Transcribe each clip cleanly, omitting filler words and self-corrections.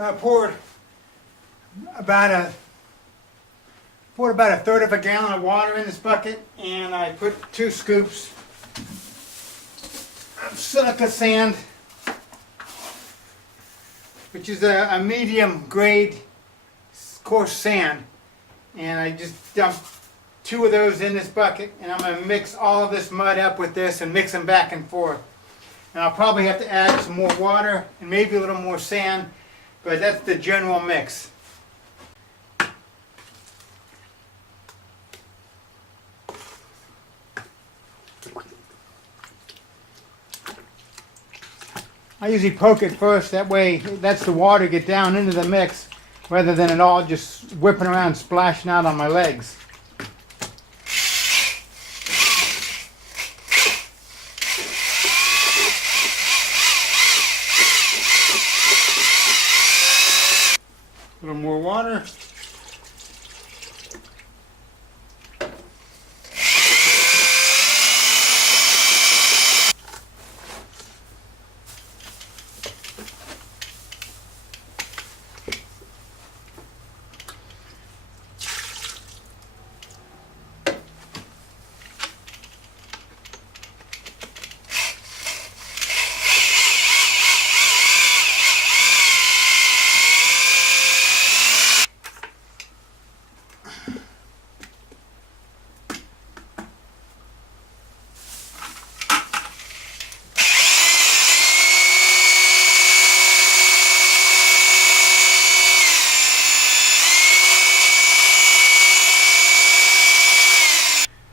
I poured about a third of a gallon of water in this bucket, and I put 2 scoops of silica sand, which is a medium grade coarse sand, and I just dumped 2 of those in this bucket, and I'm going to mix all of this mud up with this and mix them back and forth. And I'll probably have to add some more water and maybe a little more sand, but that's the general mix. I usually poke it first, that way that's the water get down into the mix rather than it all just whipping around splashing out on my legs. A little more water.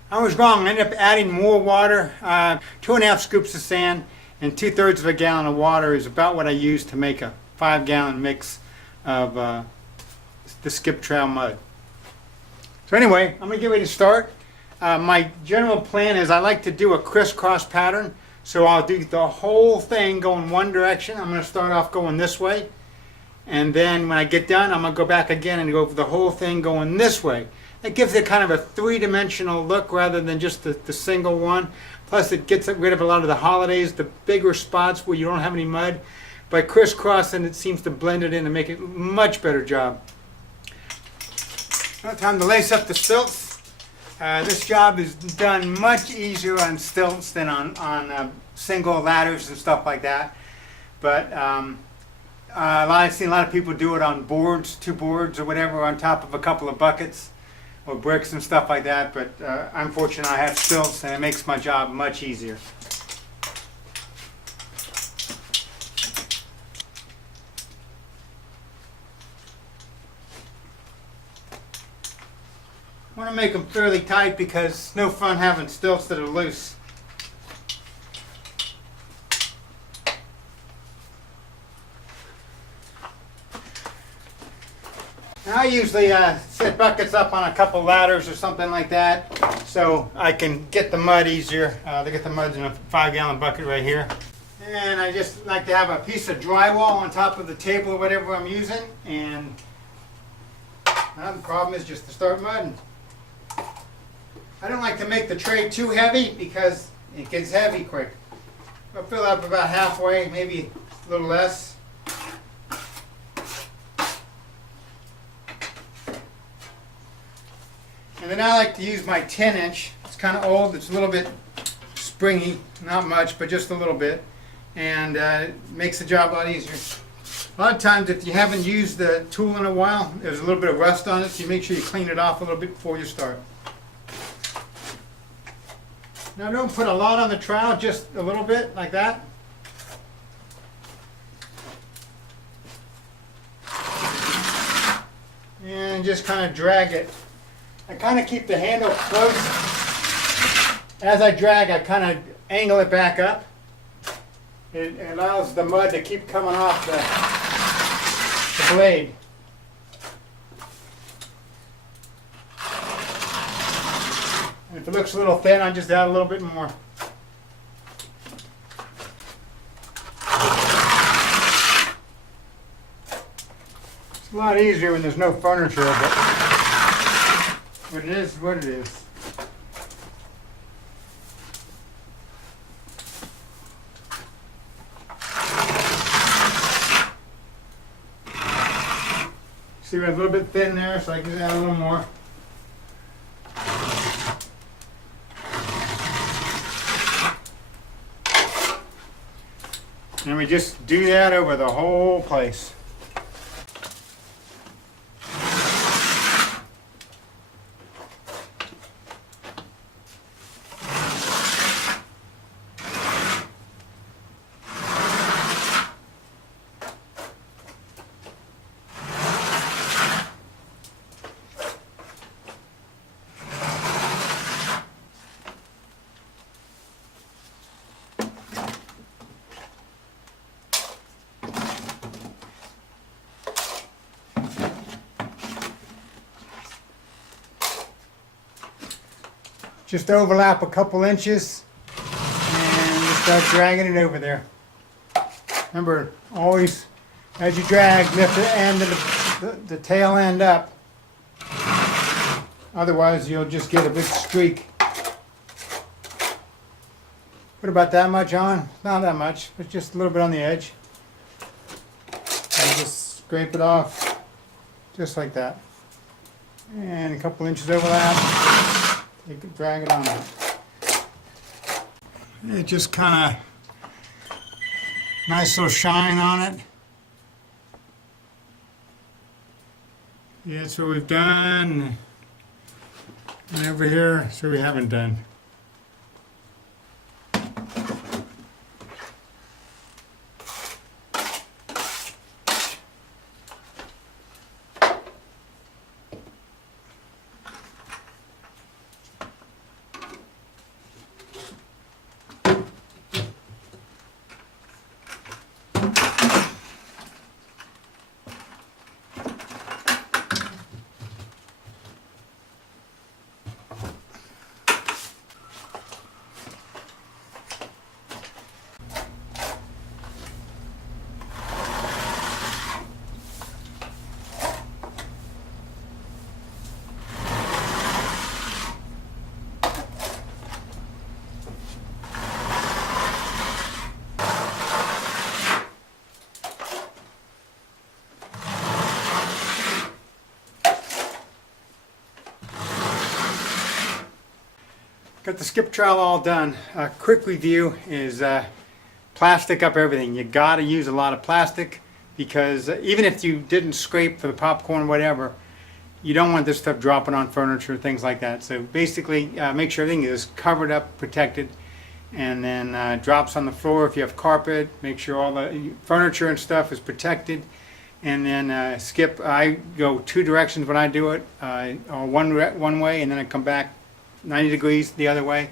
I was wrong. I ended up adding more water. 2.5 scoops of sand and 2/3 of a gallon of water is about what I use to make a 5-gallon mix of the skip trail mud. So anyway, I'm going to get ready to start. My general plan is I like to do a crisscross pattern. So I'll do the whole thing going one direction. I'm going to start off going this way. And then when I get done, I'm going to go back again and go over the whole thing going this way. It gives it kind of a 3-dimensional look rather than just the single one. Plus it gets rid of a lot of the holidays, the bigger spots where you don't have any mud. By crisscrossing, it seems to blend it in and make it a much better job. Now time to lace up the stilts. This job is done much easier on stilts than on single ladders and stuff like that. But I've seen a lot of people do it on boards, 2 boards or whatever, on top of a couple of buckets or bricks and stuff like that, but I'm fortunate I have stilts and it makes my job much easier. I want to make them fairly tight because it's no fun having stilts that are loose. I usually set buckets up on a couple ladders or something like that so I can get the mud easier. They get the mud in a 5-gallon bucket right here. And I just like to have a piece of drywall on top of the table or whatever I'm using. And the problem is just to start mudding. I don't like to make the tray too heavy because it gets heavy quick. I'll fill up about halfway, maybe a little less. And then I like to use my 10-inch. It's kind of old, it's a little bit springy, not much, but just a little bit. And it makes the job a lot easier. A lot of times if you haven't used the tool in a while, there's a little bit of rust on it, so you make sure you clean it off a little bit before you start. Now don't put a lot on the trowel, just a little bit, like that. And just kind of drag it. I kind of keep the handle close. As I drag, I kind of angle it back up. It allows the mud to keep coming off the blade. And if it looks a little thin, I just add a little bit more. It's a lot easier when there's no furniture, but it is what it is. See, we're a little bit thin there, so I can add a little more. And we just do that over the whole place. Just overlap a couple inches and just start dragging it over there. Remember, always as you drag, lift the end of the tail end up. Otherwise, you'll just get a big streak. Put about that much on. Not that much, but just a little bit on the edge. And just scrape it off, just like that. And a couple inches overlap. You can drag it on. It just kind of nice little shine on it. Yeah, that's what we've done. And over here, so we haven't done. Got the skip trowel all done. A quick review is plastic up everything. You gotta use a lot of plastic because even if you didn't scrape for the popcorn or whatever, you don't want this stuff dropping on furniture, things like that. So basically make sure everything is covered up, protected, and then drops on the floor. If you have carpet, make sure all the furniture and stuff is protected. And then skip, I go two directions when I do it, or one way, and then I come back 90 degrees the other way.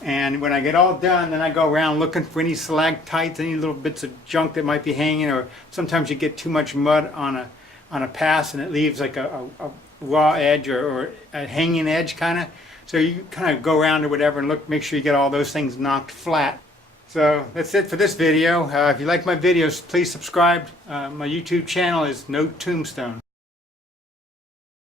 And when I get all done, then I go around looking for any stalactites, any little bits of junk that might be hanging, or sometimes you get too much mud on a pass and it leaves like a raw edge or a hanging edge kind of. So you kind of go around or whatever and look, make sure you get all those things knocked flat. So that's it for this video. If you like my videos, please subscribe. My YouTube channel is No Tombstone.